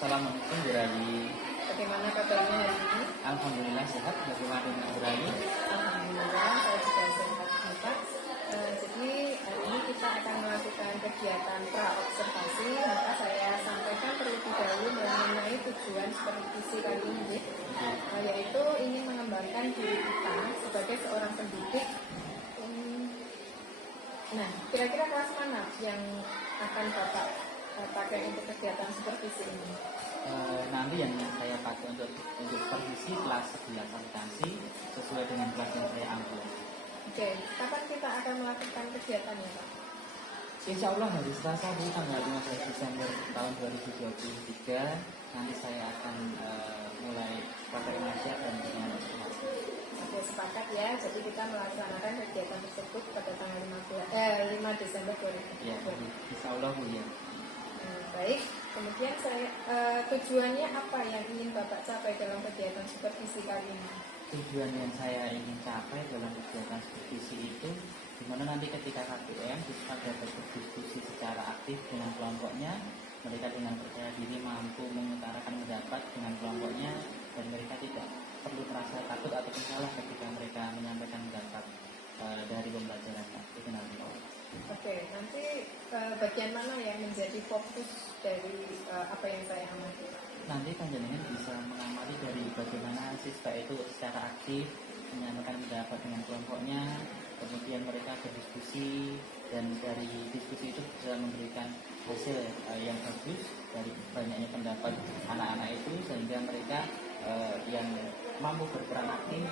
Assalamualaikum Bu Rali. Bagaimana kabarnya hari ini? Alhamdulillah sehat. Bagaimana dengan Bu Rali? Alhamdulillah saya juga sehat. Jadi hari ini kita akan melakukan kegiatan pra-observasi. Maka saya sampaikan terlebih dahulu mengenai tujuan supervisi kali ini, yaitu ingin mengembangkan diri kita sebagai seorang pendidik. Nah, kira-kira kelas mana yang akan Bapak pakai untuk kegiatan supervisi ini? Nanti yang saya pakai untuk supervisi kelas 11 akuntansi sesuai dengan kelas yang saya ambil. Oke, kapan kita akan melakukan kegiatannya, Pak? Insya Allah hari Selasa Bu, tanggal 15 Desember tahun 2023 nanti saya akan mulai pakai pengajar dan dengan observasi. Oke, sepakat ya. Jadi kita melaksanakan kegiatan tersebut pada tanggal 5 Desember 2023. Ya, insya Allah Bu ya. Baik, kemudian tujuannya apa yang ingin Bapak capai dalam kegiatan supervisi kali ini? Tujuan yang saya ingin capai dalam kegiatan supervisi itu dimana nanti ketika KPM siswa dapat berdiskusi secara aktif dengan kelompoknya, mereka dengan percaya diri mampu mengutarakan pendapat dengan kelompoknya, dan mereka tidak perlu merasa takut atau salah ketika mereka menyampaikan pendapat dari pembelajaran itu nanti. Oke, nanti bagian mana yang menjadi fokus dari apa yang saya amati? Nanti panjenengan bisa mengamati dari bagaimana siswa itu secara aktif menyampaikan pendapat dengan kelompoknya, kemudian mereka berdiskusi, dan dari diskusi itu bisa memberikan hasil yang bagus dari banyaknya pendapat anak-anak itu, sehingga mereka yang mampu berperan aktif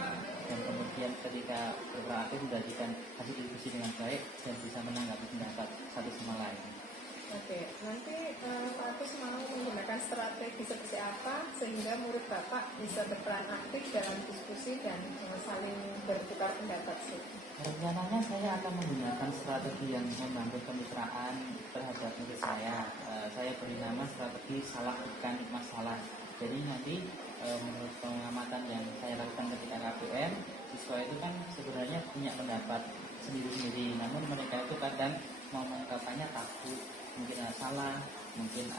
dan kemudian ketika berperan aktif menjadikan hasil diskusi dengan baik dan bisa menanggapi pendapat satu sama lain. Oke, nanti Pak Agus mau menggunakan strategi seperti apa sehingga murid Bapak bisa berperan aktif dalam diskusi dan saling bertukar pendapat? Rencananya saya akan menggunakan strategi yang membangun kemitraan terhadap murid saya. Saya beri nama strategi salah bukan masalah. Jadi nanti menurut pengamatan yang saya lakukan ketika KPM, siswa itu kan sebenarnya punya pendapat sendiri-sendiri, namun mereka itu kadang mau mengungkapkannya takut, mungkin salah, mungkin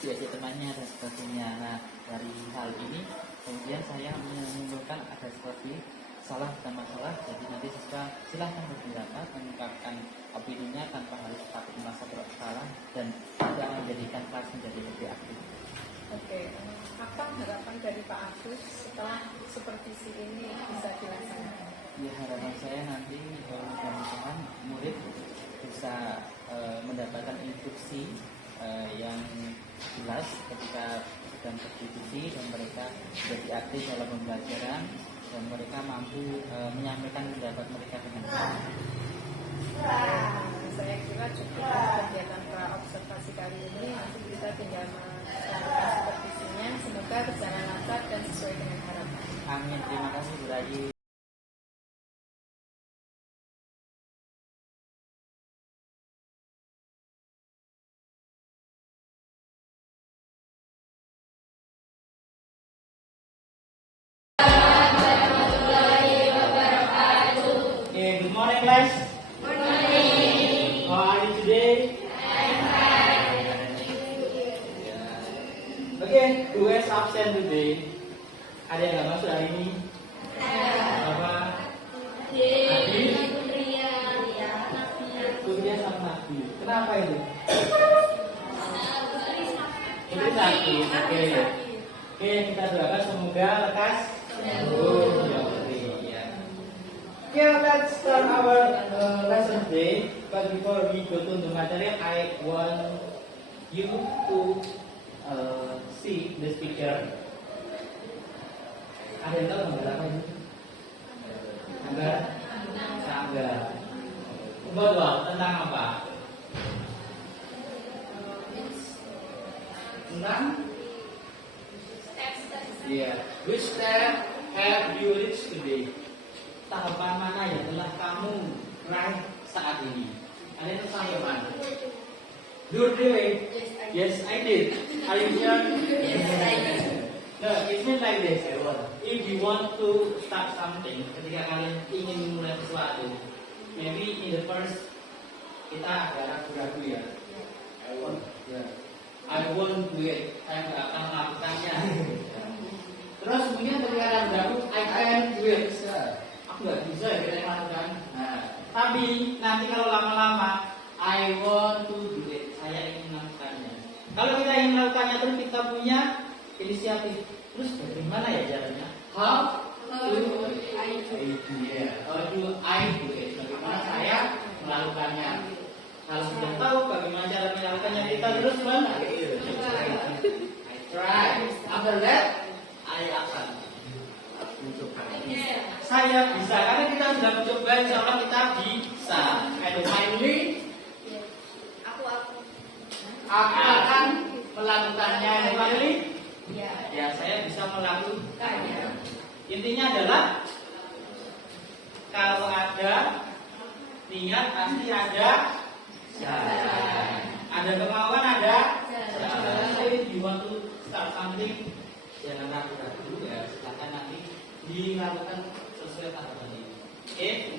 diajak temannya dan sebagainya. Nah, dari hal ini kemudian saya menyimpulkan ada seperti salah bukan masalah. Jadi nanti siswa silahkan berpendapat, mengungkapkan opininya tanpa harus takut merasa bersalah, dan tidak menjadikan kelas menjadi lebih aktif. Oke, apa harapan dari Pak Agus setelah supervisi ini bisa dilaksanakan? Ya, harapan saya nanti mudah-mudahan murid bisa mendapatkan instruksi yang jelas ketika sedang berdiskusi, dan mereka jadi aktif dalam pembelajaran, dan mereka mampu menyampaikan pendapat mereka dengan baik. Saya kira cukup kegiatan pra-observasi kali ini. Nanti kita tinggal melakukan supervisinya. Semoga berjalan lancar dan sesuai dengan harapan. Amin. Terima kasih Bu Raji. Good morning, guys. Good morning. How are you today? I'm fine. Okay, who is absent today? Ada yang nggak masuk hari ini? Apa? Adi? Kuria sama Nabi. Kenapa itu? Putri sakit. Oke. Oke, kita doakan semoga lekas sembuh. Okay, let's start our lesson today. But before we go to the material, I want you to see this picture. Ada yang tahu gambar apa ini? Gambar sangga. Betul. Tentang apa? Tentang? Yeah. Which step have you reached today? Tahapan mana yang telah kamu raih saat ini? Ada yang tahu mana? Do it. Yes, I did. Are you sure? Yes, I did. No, it means like this. If you want to start something, ketika kalian ingin memulai sesuatu, maybe in the first kita agak ragu-ragu ya. I won't do it. Saya nggak akan melakukannya. Terus kemudian ketika ada berlaku I can't do it. Aku nggak bisa ya kita melakukan. Nah, tapi nanti kalau lama-lama I want to do it. Saya ingin melakukannya. Kalau kita ingin melakukannya terus kita punya inisiatif. Terus bagaimana ya caranya? How do I do it? How do I do it? Bagaimana saya melakukannya? Kalau sudah tahu bagaimana cara melakukannya, kita terus mencoba. I try. After that, I akan mencoba. Saya bisa karena kita sudah mencoba, insya Allah kita bisa. And finally, aku akan melakukannya. And finally, ya saya bisa melakukannya. Intinya adalah kalau ada niat pasti ada jalan. Ada kemauan ada jalan. So if you want to start something, jangan ragu-ragu ya. Silakan nanti dilakukan sesuai kata tadi. Okay?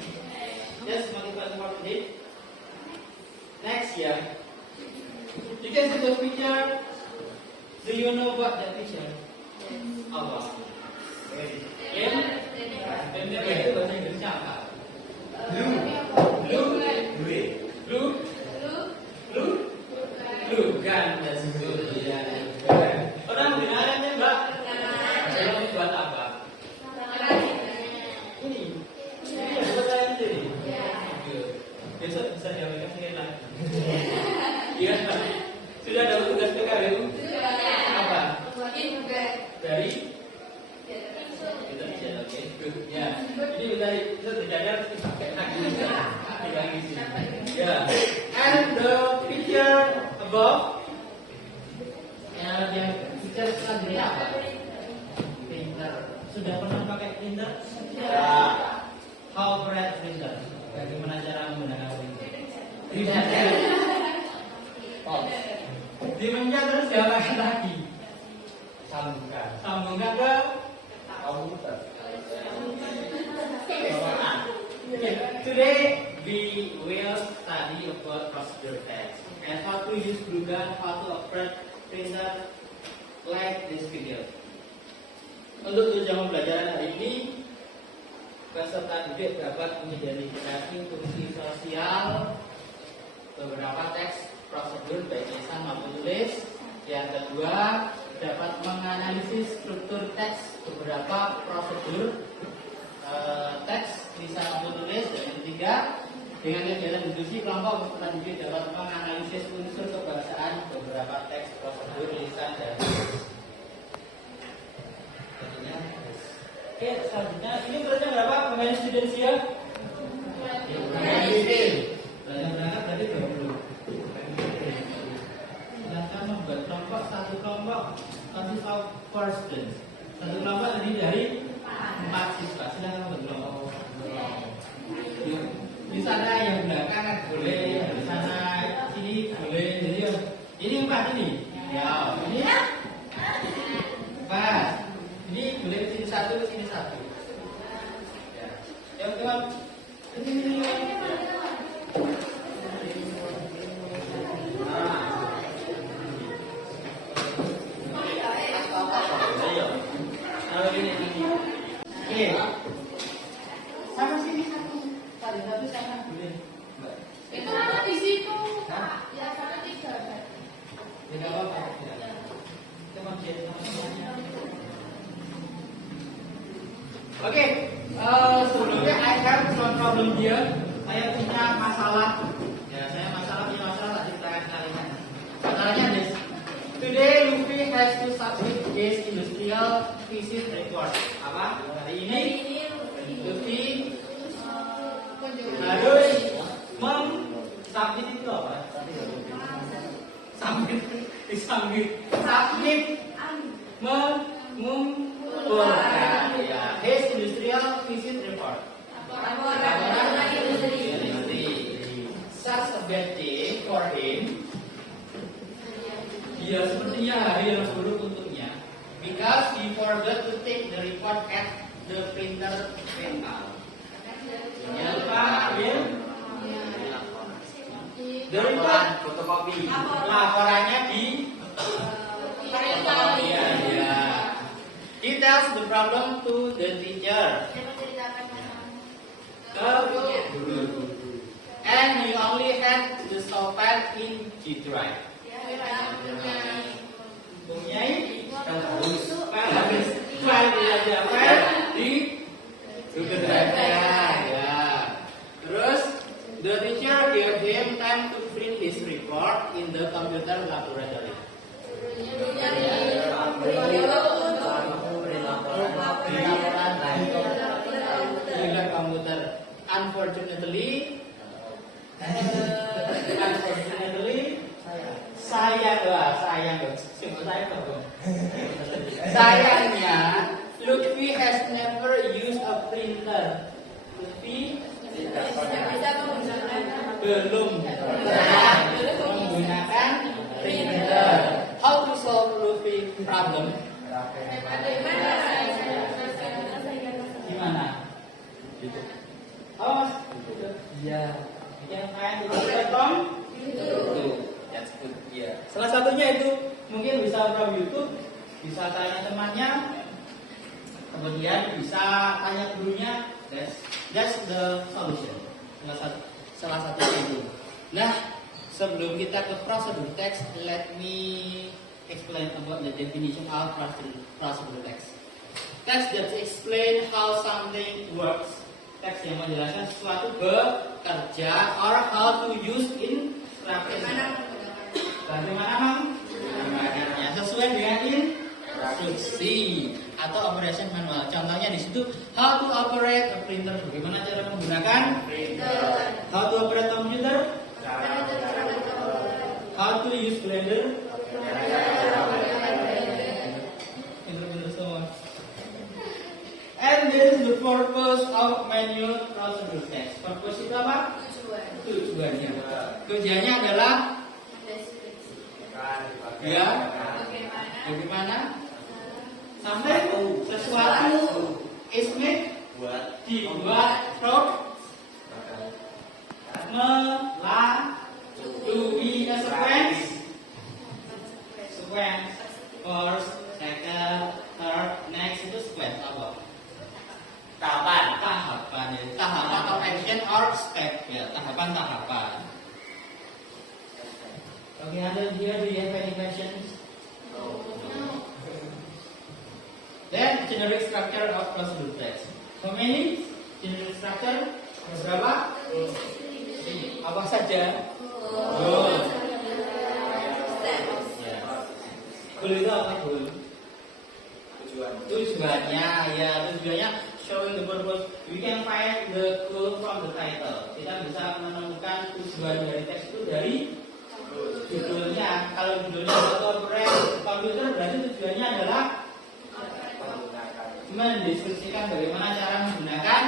Just motivation for today. Next ya. You can see the picture. Do you know what that picture? Apa? Itu bahasa Inggrisnya apa? Blue kan, that's good. Orang dengarannya Mbak? Saya buat apa? Ini buat saya sendiri. Besok bisa diambilkan sekali lagi. Iya, sudah ada tugas PKW? Apa? Dari? Ya, ini dari itu terjadi pakai lagi sini. Ya, and the picture above, yang picture selanjutnya apa? Printer. Sudah pernah pakai printer? Ya. How operate printer? Bagaimana cara menggunakan printer? Tidak. Oh. Dipencet terus diapakan lagi? Sambungkan ke komputer. Today we will study about procedure text and how to use glue gun, how to operate printer like this video. Untuk tujuan pembelajaran hari ini, peserta didik dapat mengidentifikasi fungsi sosial beberapa teks prosedur baik tulisan maupun tulis. Yang kedua, dapat menganalisis struktur teks beberapa prosedur teks tulisan maupun tulis. Dan yang ketiga, dengan kegiatan diskusi kelompok peserta didik dapat menganalisis unsur kebahasaan beberapa teks prosedur tulisan dan tulis. Oke, selanjutnya ini beratnya berapa? Pemain studensia? Berangkat tadi 20. Silahkan membuat kelompok, satu kelompok consist of 4 students. Satu kelompok terdiri dari 4 siswa. Silahkan membuat kelompok. Di sana yang belakang kan boleh, di sana sini boleh. Jadi ini 4 ini. Ya, ini 4. Ini boleh ke sini 1, ke sini 1. Ya. Yang kedua, ke sini. Oke. Sama sini 1. Tadi 1 sama boleh. Itu ada di situ, Pak. Ya, sama 3. Tidak apa-apa. Kita mau cek semuanya. Oke, sebelumnya I have some problem here. Saya punya masalah. Ya, saya punya masalah tadi ceritakan kalian. Masalahnya this. Today Luffy has to submit his industrial thesis report. Apa? Hari ini Luffy harus submit itu apa? Submit mengumpulkan ya his industrial thesis report. Laporan industri. Such a bad day for him. Dia sepertinya hari yang buruk untuknya, because he forgot to take the report at the printer rental. Dia lupa ambil the report fotokopi. Laporannya di Yeah. He tells the problem to the teacher. And you only had to solve it in G Drive. Mempunyai harus file belajar file di Google Drive ya. Terus the teacher gave him time to print his report in the computer laboratory. Dengan komputer. Unfortunately, sayangnya Lutfi has never used a printer. Lutfi belum menggunakan printer. How to solve Lutfi problem? Gimana? Oh, Mas. Iya. Yang kayak YouTube. That's good. Iya. Salah satunya itu mungkin bisa from YouTube, bisa tanya temannya, kemudian bisa tanya gurunya. That's the solution. Salah satunya itu. Nah, sebelum kita ke prosedur text, let me explain about the definition of prosedur text. Text that explain how something works. Teks yang menjelaskan sesuatu bekerja or how to use instruction. Bagaimana menggunakannya sesuai dengan instruksi atau operation manual. Contohnya di situ how to operate a printer. Bagaimana cara menggunakan printer? How to operate computer? How to use blender? Pinter-pinter semua. And this is the purpose of manual procedure text. Purpose itu apa? Tujuannya. Tujuannya adalah ya, bagaimana sampai sesuatu is made dibuat melalui a sequence first, second, third, next itu sequence apa? Tahapan ya. Tahapan atau action or step ya, tahapan. Okay, other here, do you have any questions? No. Then generic structure of procedural text. How many generic structure? Berapa? Apa saja? Goal. Goal itu apa goal? Tujuannya showing the purpose. We can find the goal from the title. Kita bisa menemukan tujuan dari teks itu dari judulnya. Kalau judulnya operate komputer, berarti tujuannya adalah mendeskripsikan bagaimana cara menggunakan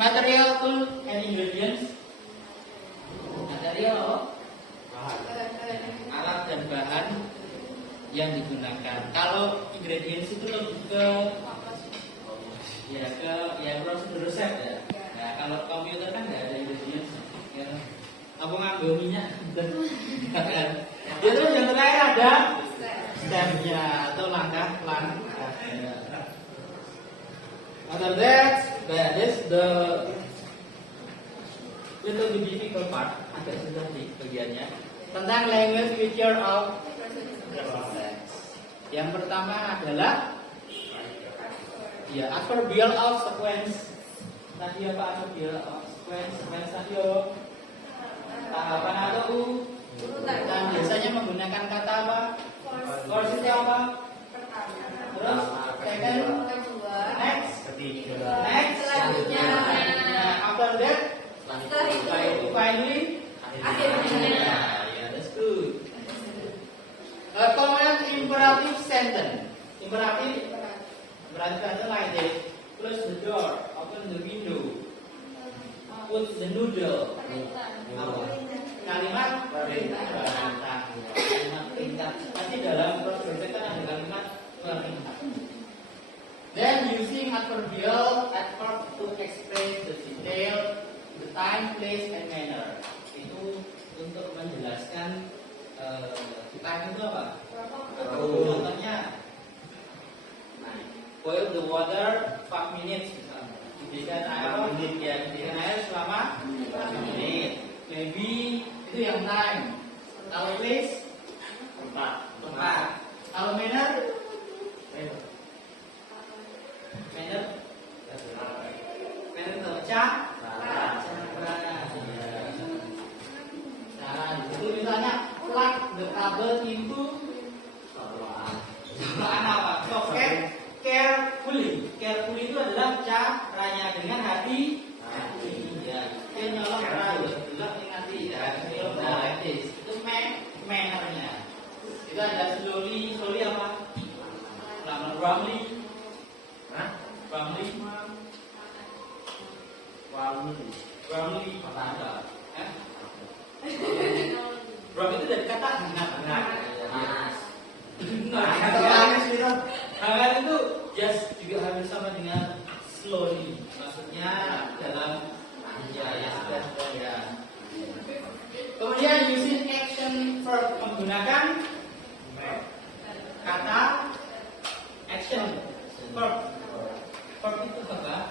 material, tool, and ingredients. Material, alat dan bahan yang digunakan. Kalau ingredients itu lebih ke prosedur resep ya. Nah, kalau komputer kan nggak ada ingredients. Ya. Apa ngambil minyak? Dia terus yang terakhir ada stepnya atau langkah-langkahnya. After that is the little bit difficult part, agak susah di bagiannya, tentang language feature of text. Yang pertama adalah adverbial of sequence. Tadi apa adverbial of sequence? Sequence tadi tahapan atau urutan. Biasanya menggunakan kata apa? Course itu apa? Terus second, next, selanjutnya. After that, finally, akhirnya. That's good. A common imperative sentence. Imperative berarti like this. Close the door, open the window, put the noodle. Kalimat perintah. Kalimat perintah. Nanti dalam prosedur kita ada kalimat perintah. Then using adverb to express the detail, the time, place, and manner. Itu untuk menjelaskan time itu apa? Contohnya, boil the water 5 minutes misalnya. Didihkan air, didihkan air selama 5 menit. Maybe itu yang time. Kalau place, tempat. Kalau manner, itu cara. Nah, itu misalnya plug the cable into apa? Socket carefully. Carefully itu adalah caranya dengan hati. Ya, dia nyolong dengan hati ya. Nah, itu mannernya. Itu ada slowly apa? Wrongly apa ada? Wrong itu dari kata benar. Hangat itu just juga hampir sama dengan slowly. Maksudnya dalam ya. Kemudian using action verb menggunakan kata action verb. Verb itu apa?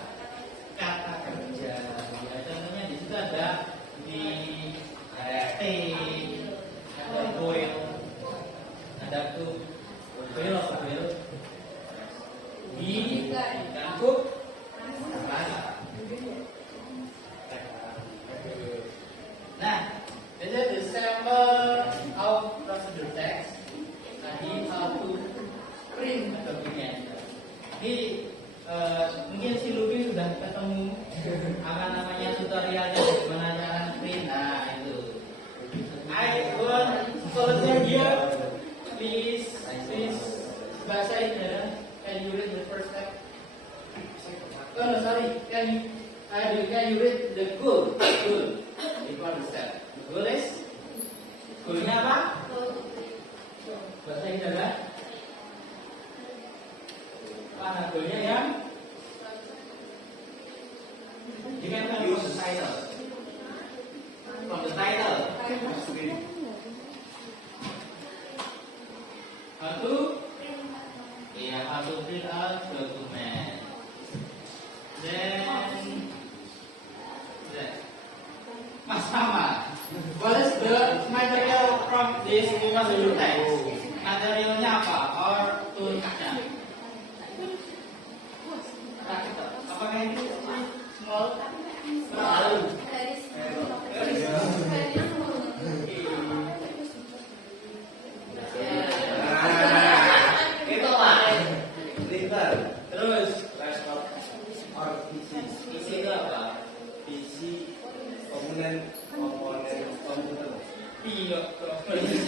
Kata kerja. Ya, contohnya di situ ada di stay, ada boil, ada cook, boil apa boil? Dan cook. Nah, this is the sample of procedure text. Tadi how to print dokumen. Ini mungkin si Lupi sudah ketemu apa namanya tutorialnya bagaimana cara print. Nah itu. I want further here. Please bahasa Indonesia. Can you read the first step? Oh no, sorry. Can you read the goal? Before the step. The goal is goalnya apa? Bahasa Indonesia. Mana goalnya yang? Dengan from the title. From the title. How to print out document. Then Mas Tama, what is the material from this procedure text? Materialnya apa? Or toolsnya? Apakah ini small? Terus PC itu apa? PC komponen komputer. Iya, PC.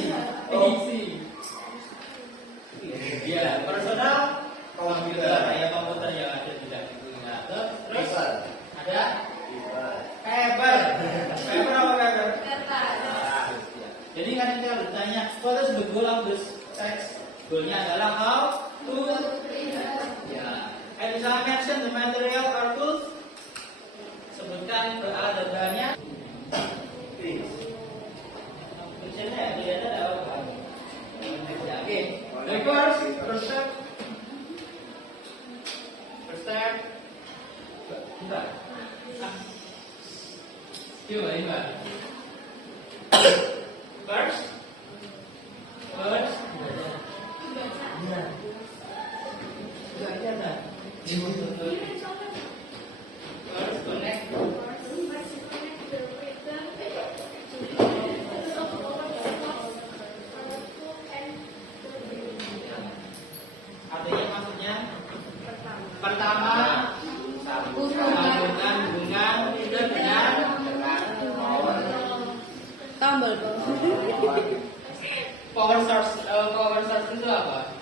Iya, personal komputer. Ya komputer yang ada di dalam itu. Terus ada paper. Paper apa paper? Jadi kan kita bertanya, what is the goal of this text? Goalnya adalah how to ya. Misalnya mention the material or tools. Sebutkan alat dan bahannya. Tulisannya kelihatan ada apa? Oke. First step. Bentar. Coba. First. First connect. Artinya maksudnya pertama hubungan itu dengan tombol power source itu apa?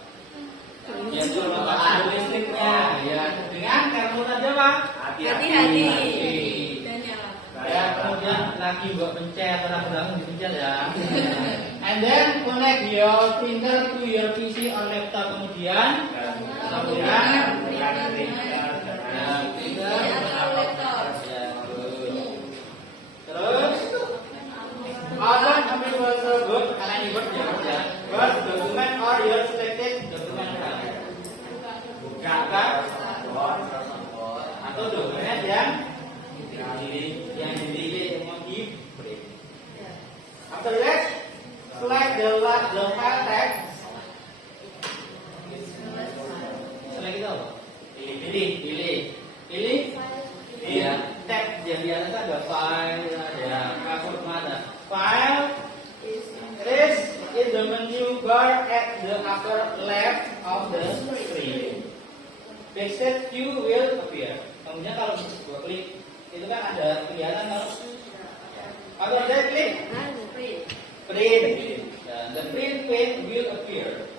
Ya contoh listriknya ya dengan kartu tadi apa? hati-hati Ya kemudian lagi buat pencet terang dipencet ya. And then connect your printer to your PC or laptop kemudian terus Open approval tersebut karena ini word ya. First document or your selected document file. Buka kan? Atau dokumen yang dipilih mau di print. After that, select the file text. Select itu apa? Pilih. Iya. Tab yang di atas ada file, ada password, ada file. Is in the menu bar at the upper left of the screen. Backstage view will appear. Kemudian kalau gua klik, itu kan ada kelihatan kalau after that klik print. Dan the print pane will appear.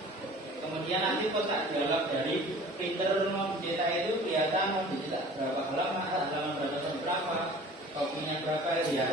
Kemudian nanti kotak dialog dari printer mau dicetak itu kelihatan mau dicetak berapa halaman berapa, kopinya berapa ya.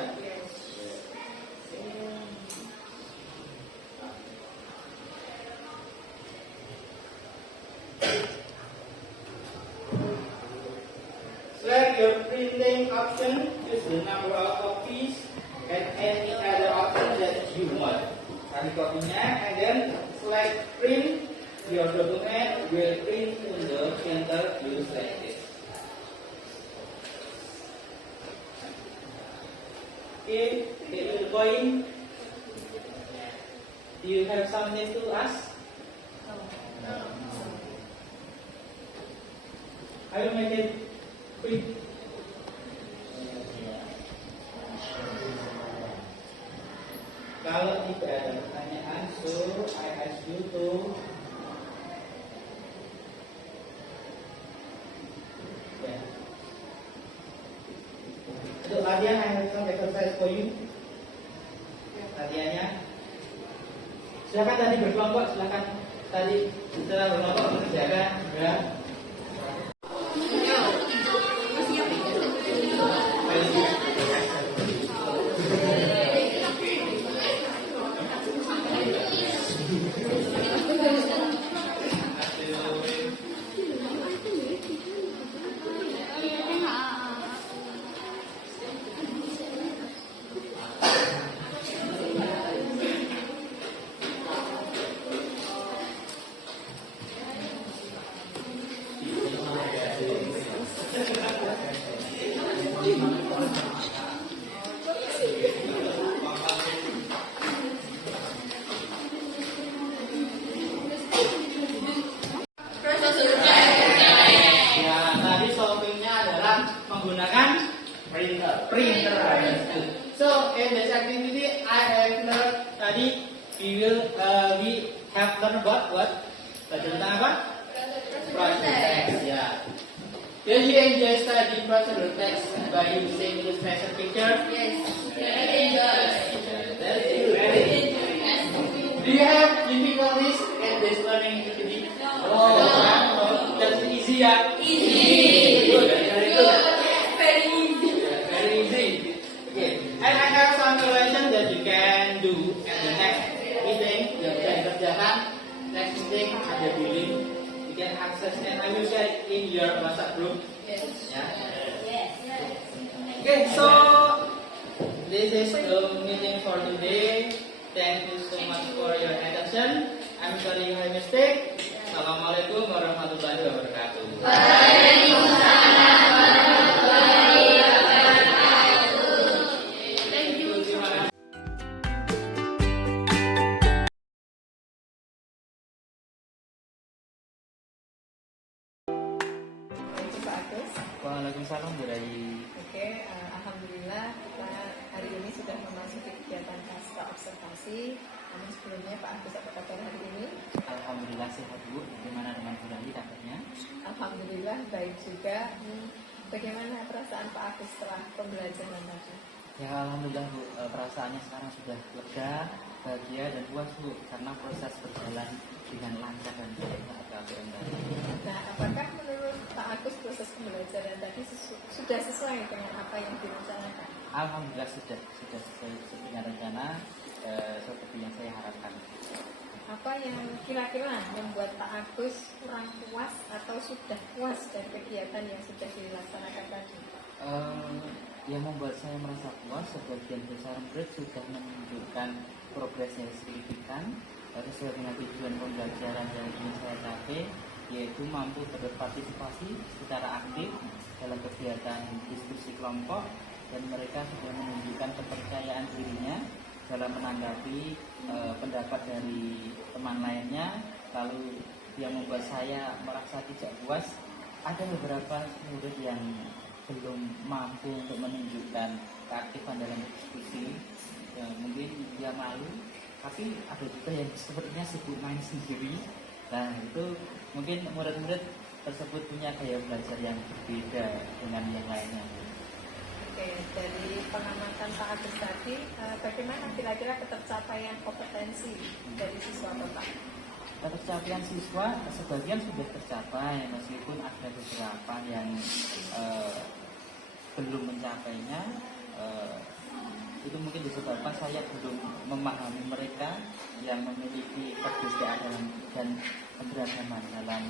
Select your printing option, choose the number of copies and any other option that you want. Cari kopinya and then select print. Your document will print in the printer you selected. Okay, it will go in. Do you have something to ask? I will make it quick. Kalau tidak ada pertanyaan, so I ask you to untuk latihan, I have some exercise for you. Latihannya, silakan tadi berkelompok, silakan tadi setelah berkelompok mengerjakan ya. So in this activity, I have learned tadi we have learned about what? Tentang apa? Procedure text. Ya. Did you enjoy studying procedure text by using this method picture? Yes. Do you have difficulties in this learning activity? Oh, that's easy ya. Easy. Good. Very good. Very easy. Very easy. Okay. And I have some correction that you can do at the next meeting yang bisa dikerjakan. Next meeting ada di link. You can access and I will share it in your WhatsApp group. Yes. Yeah. Yes. Okay, so this is the meeting for today. Thank you so much for your attention. I'm sorry you made mistake. Assalamualaikum warahmatullahi wabarakatuh. Thank you. Terima kasih. Pak Agus. Waalaikumsalam Bu Rai. Oke, alhamdulillah kita hari ini sudah memasuki kegiatan pasca observasi. Namun sebelumnya Pak Agus, apa kabar hari ini? Alhamdulillah sehat Bu. Bagaimana dengan Bu Rai kabarnya? Alhamdulillah baik juga. Bagaimana perasaan Pak Agus setelah pembelajaran tadi? Ya alhamdulillah Bu, perasaannya sekarang sudah lega, bahagia dan puas Bu karena proses berjalan dengan lancar dan baik saat KPM tadi. Nah, apakah menurut Pak Agus proses pembelajaran tadi sudah sesuai dengan apa yang direncanakan? Alhamdulillah sudah sesuai dengan rencana seperti yang saya harapkan. Apa yang kira-kira membuat Pak Agus kurang puas atau sudah puas dari kegiatan yang sudah dilaksanakan tadi? Yang membuat saya merasa puas, sebagian besar murid sudah menunjukkan progres yang signifikan sesuai dengan tujuan pembelajaran yang ingin saya capai, yaitu mampu berpartisipasi secara aktif dalam kegiatan diskusi kelompok, dan mereka sudah menunjukkan kepercayaan dirinya dalam menanggapi pendapat dari teman lainnya. Lalu yang membuat saya merasa tidak puas, ada beberapa murid yang belum mampu untuk menunjukkan keaktifan dalam diskusi. Mungkin dia malu, tapi ada juga yang sepertinya sibuk main sendiri. Nah, itu mungkin murid-murid tersebut punya gaya belajar yang berbeda dengan yang lainnya. Oke, dari pengamatan Pak Agus tadi, bagaimana kira-kira ketercapaian kompetensi dari siswa Bapak? Ketercapaian siswa sebagian sudah tercapai, meskipun ada beberapa yang belum mencapainya. Itu mungkin disebabkan saya belum memahami mereka yang memiliki perbedaan dan keberagaman dalam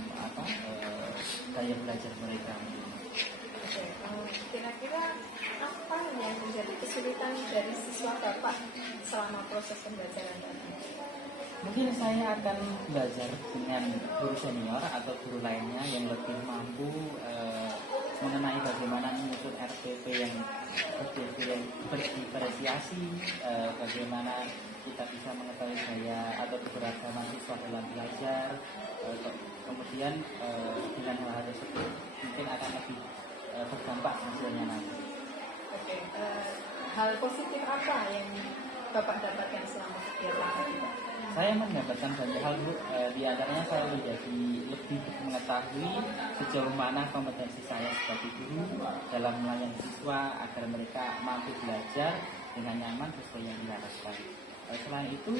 gaya belajar mereka. Oke, kira-kira apa yang menjadi kesulitan dari siswa Bapak selama proses pembelajaran tadi? Mungkin saya akan belajar dengan guru senior atau guru lainnya yang lebih mampu mengenai bagaimana menyusun RPP yang berdiferensiasi, bagaimana kita bisa mengetahui gaya atau keberagaman siswa dalam belajar. Kemudian dengan hal tersebut mungkin akan lebih berdampak hasilnya nanti. Oke, hal positif apa yang Bapak dapatkan selama kegiatan tadi, Pak? Saya mendapatkan banyak hal, Bu. Di antaranya saya menjadi lebih mengetahui sejauh mana kompetensi saya sebagai guru dalam melayani siswa agar mereka mampu belajar dengan nyaman sesuai yang diharapkan. Selain itu,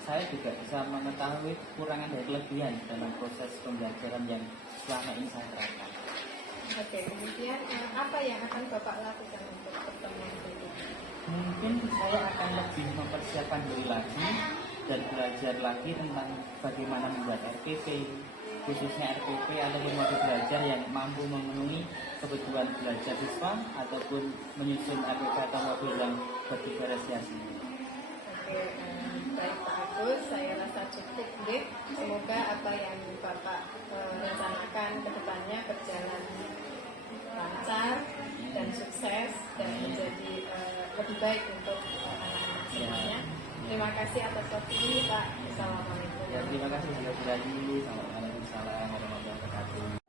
saya juga bisa mengetahui kekurangan dan kelebihan dalam proses pembelajaran yang selama ini saya terapkan. Oke, kemudian apa yang akan Bapak lakukan untuk pertemuan berikutnya? Mungkin saya akan lebih mempersiapkan diri lagi dan belajar lagi tentang bagaimana membuat RPP, khususnya RPP ataupun modul belajar yang mampu memenuhi kebutuhan belajar siswa ataupun menyusun RPP atau modul yang berdiferensiasi. Oke, baik Pak Agus, saya rasa cukup deh. Semoga apa yang Bapak rencanakan ke depannya berjalan lancar dan sukses dan menjadi lebih baik untuk anak-anak semuanya. Terima kasih atas waktu ini, Pak. Assalamualaikum. Ya, terima kasih sudah hadir. Assalamualaikum warahmatullahi wabarakatuh.